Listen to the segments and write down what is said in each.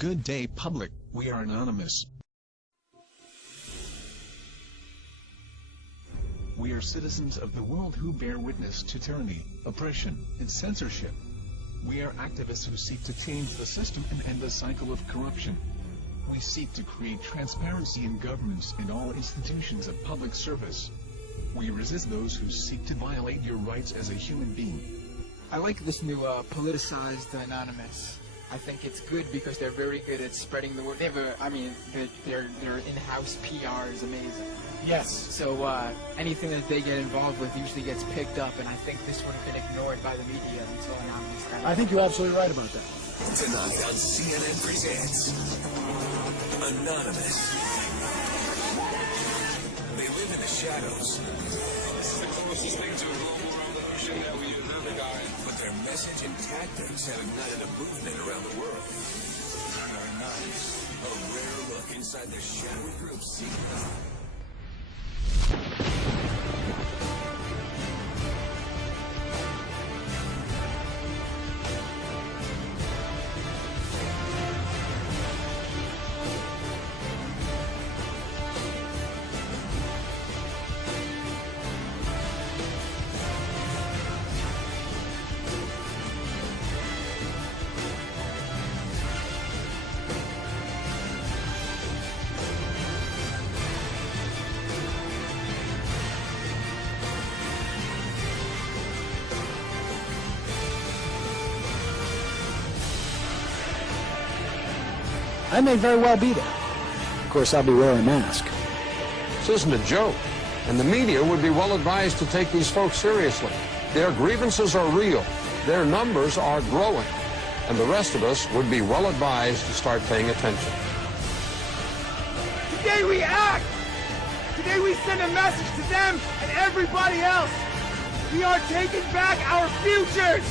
Good day, public. We are anonymous. We are citizens of the world who bear witness to tyranny, oppression, and censorship. We are activists who seek to change the system and end the cycle of corruption. We seek to create transparency in governments and all institutions of public service. We resist those who seek to violate your rights as a human being. I like this new politicized Anonymous. I think it's good because they're very good at spreading the word. They have their in-house PR is amazing. Yes. So anything that they get involved with usually gets picked up, and I think this would have been ignored by the media until Anonymous got I think you're absolutely right about that. Tonight on CNN Presents Anonymous. They live in the shadows. This is the closest thing to a global revolution that we have ever gotten. But their message and tactics have ignited a movement around the world. Anonymous. A rare look inside the shadowy group's secret. I may very well be there. Of course, I'll be wearing a mask. This isn't a joke, and the media would be well advised to take these folks seriously. Their grievances are real, their numbers are growing, and the rest of us would be well advised to start paying attention. Today we act! Today we send a message to them and everybody else! We are taking back our futures!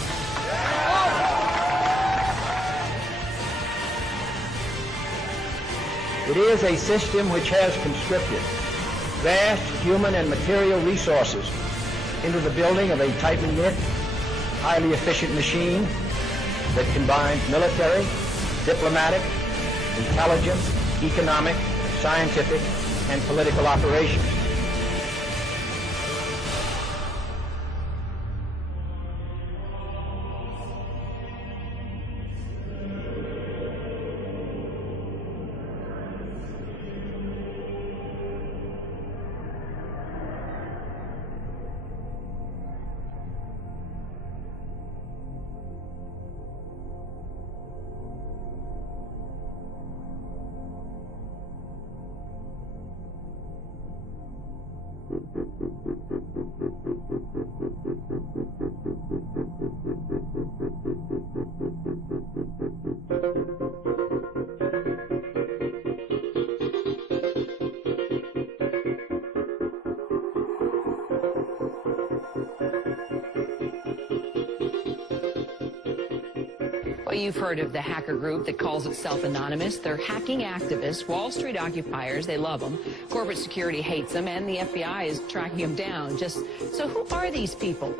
It is a system which has conscripted vast human and material resources into the building of a tightly knit, highly efficient machine that combines military, diplomatic, intelligence, economic, scientific, and political operations. Well, you've heard of the hacker group that calls itself Anonymous. They're hacking activists, Wall Street occupiers. They love them. Corporate security hates them, and the FBI is tracking them down. So who are these people?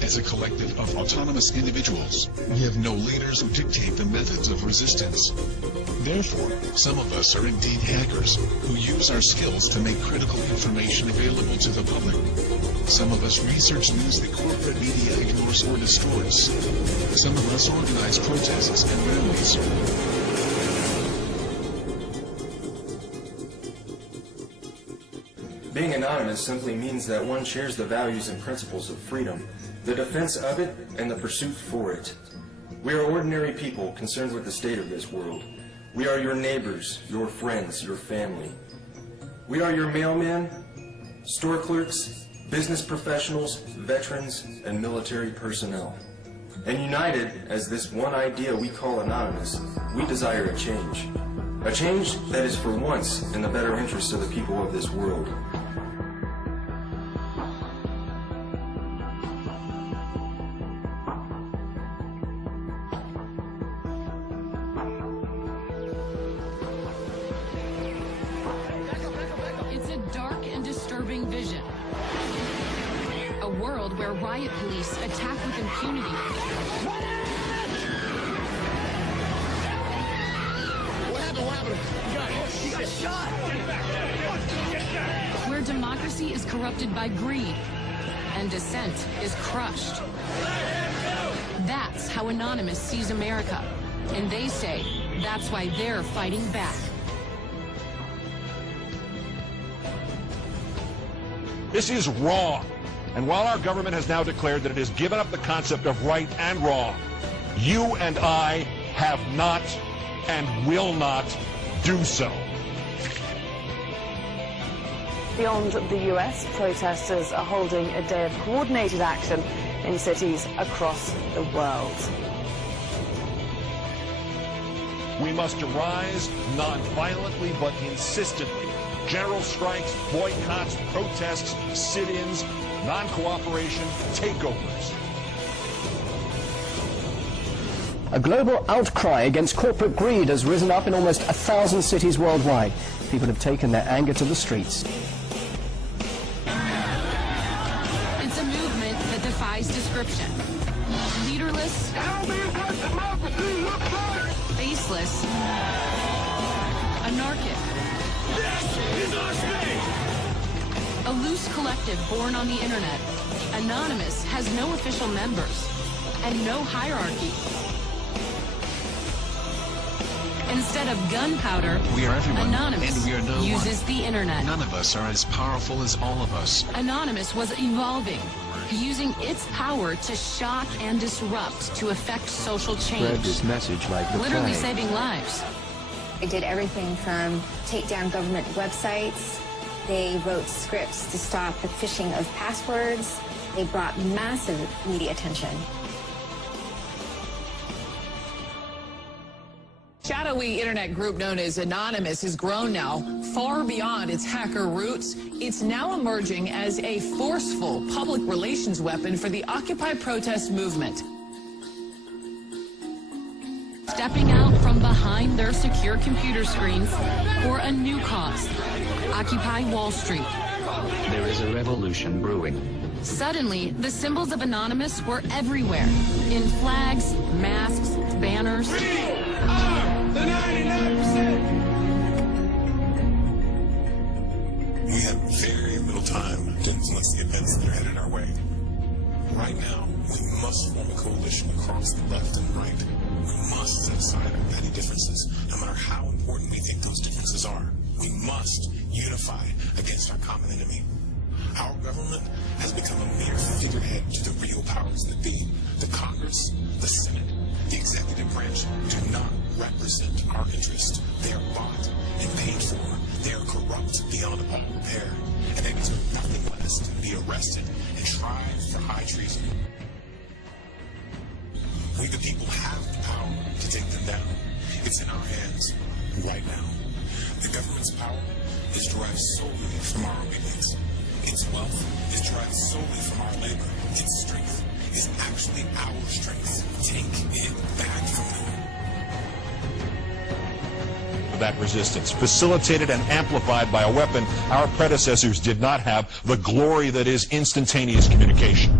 As a collective of autonomous individuals, we have no leaders who dictate the methods of resistance. Therefore, some of us are indeed hackers, who use our skills to make critical information available to the public. Some of us research news that corporate media ignores or destroys. Some of us organize protests and rallies. Being anonymous simply means that one shares the values and principles of freedom, the defense of it, and the pursuit for it. We are ordinary people concerned with the state of this world. We are your neighbors, your friends, your family. We are your mailmen, store clerks, business professionals, veterans, and military personnel. And united as this one idea we call Anonymous, we desire a change. A change that is for once in the better interests of the people of this world. It's a dark and disturbing vision. A world where riot police attack with impunity. Where democracy is corrupted by greed and dissent is crushed. That's how Anonymous sees America. And they say that's why they're fighting back. This is wrong. And while our government has now declared that it has given up the concept of right and wrong, you and I have not and will not do so. Beyond the US, protesters are holding a day of coordinated action in cities across the world. We must arise non-violently but insistently. General strikes, boycotts, protests, sit-ins, non-cooperation, takeovers. A global outcry against corporate greed has risen up in almost 1,000 cities worldwide. People have taken their anger to the streets. It's a movement that defies description. Leaderless, faceless, anarchic. This is our state! A loose collective born on the internet, Anonymous has no official members and no hierarchy. Instead of gunpowder, We are everyone, Anonymous and we are no uses one. the internet. None of us are as powerful as all of us. Anonymous was evolving, using its power to shock and disrupt to affect social change. Spread this message like the Literally plague. saving lives. They did everything from take down government websites. They wrote scripts to stop the phishing of passwords. They brought massive media attention. Shadowy internet group known as Anonymous has grown now far beyond its hacker roots. It's now emerging as a forceful public relations weapon for the Occupy protest movement. Stepping out from behind their secure computer screens for a new cause, Occupy Wall Street. There is a revolution brewing. Suddenly, the symbols of Anonymous were everywhere, in flags, masks, banners. The 99%! We have very little time to influence the events that are headed our way. Right now, we must form a coalition across the left and right. We must set aside our petty differences, no matter how important we think those differences are. We must unify against our common enemy. Our government has become a mere figurehead to the real powers that be. The Congress, the Senate, the executive branch do not represent our interest. They are bought and paid for. They are corrupt beyond all repair. And they deserve nothing less than to be arrested and tried for high treason. We the people have the power to take them down. It's in our hands right now. The government's power is derived solely from our obedience. Its wealth is derived solely from our labor. Its strength is actually our strength. Take it back from them. That resistance, facilitated and amplified by a weapon our predecessors did not have, the glory that is instantaneous communication.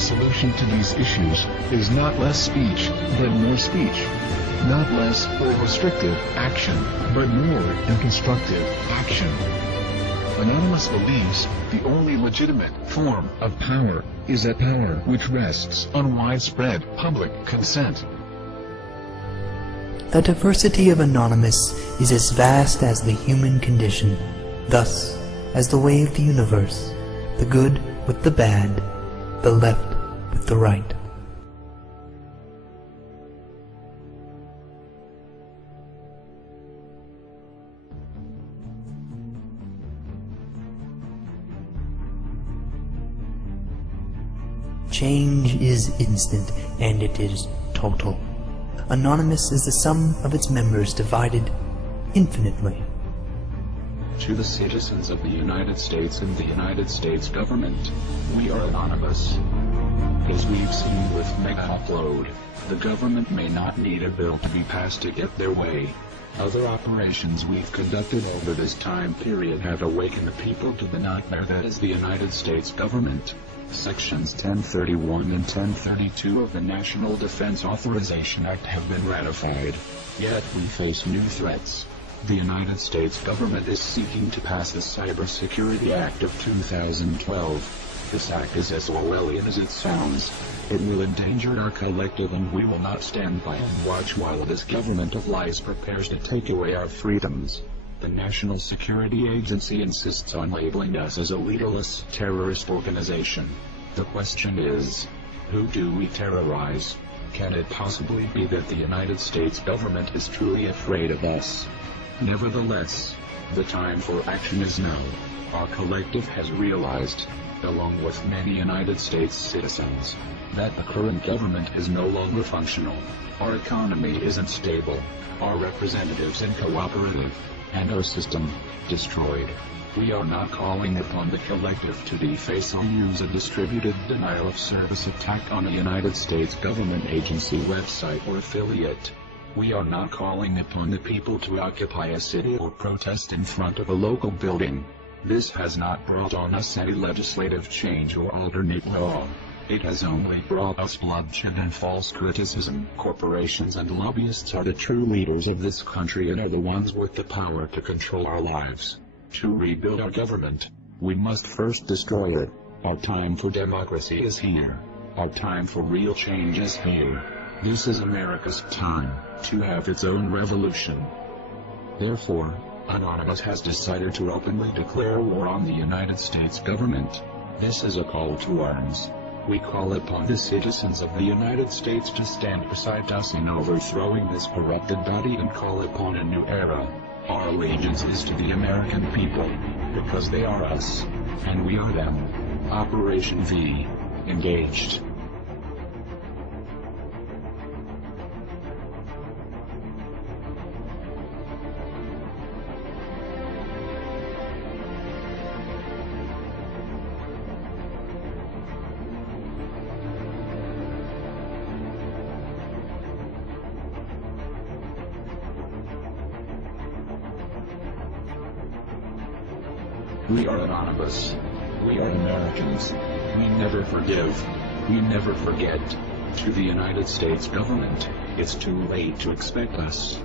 solution to these issues is not less speech, but more speech. Not less or restrictive action, but more and constructive action. Anonymous believes the only legitimate form of power is a power which rests on widespread public consent. The diversity of Anonymous is as vast as the human condition, thus, as the way of the universe, the good with the bad, the left with the right. Change is instant, and it is total. Anonymous is the sum of its members divided infinitely. To the citizens of the United States and the United States government, we are anonymous. As we've seen with Mega Upload, the government may not need a bill to be passed to get their way. Other operations we've conducted over this time period have awakened the people to the nightmare that is the United States government. Sections 1031 and 1032 of the National Defense Authorization Act have been ratified. Yet we face new threats. The United States government is seeking to pass the Cybersecurity Act of 2012. This act is as Orwellian as it sounds. It will endanger our collective, and we will not stand by and watch while this government of lies prepares to take away our freedoms. The National Security Agency insists on labeling us as a leaderless terrorist organization. The question is, who do we terrorize? Can it possibly be that the United States government is truly afraid of us? Nevertheless, the time for action is now. Our collective has realized, along with many United States citizens, that the current government is no longer functional. Our economy isn't stable, our representatives uncooperative, and our system destroyed. We are not calling upon the collective to deface or use a distributed denial of service attack on a United States government agency, website, or affiliate. We are not calling upon the people to occupy a city or protest in front of a local building. This has not brought on us any legislative change or alternate law. It has only brought us bloodshed and false criticism. Corporations and lobbyists are the true leaders of this country and are the ones with the power to control our lives. To rebuild our government, we must first destroy it. Our time for democracy is here. Our time for real change is here. This is America's time to have its own revolution. Therefore, Anonymous has decided to openly declare war on the United States government. This is a call to arms. We call upon the citizens of the United States to stand beside us in overthrowing this corrupted body and call upon a new era. Our allegiance is to the American people, because they are us, and we are them. Operation V. Engaged. We are anonymous. We are Americans. We never forgive. We never forget. To the United States government, it's too late to expect us.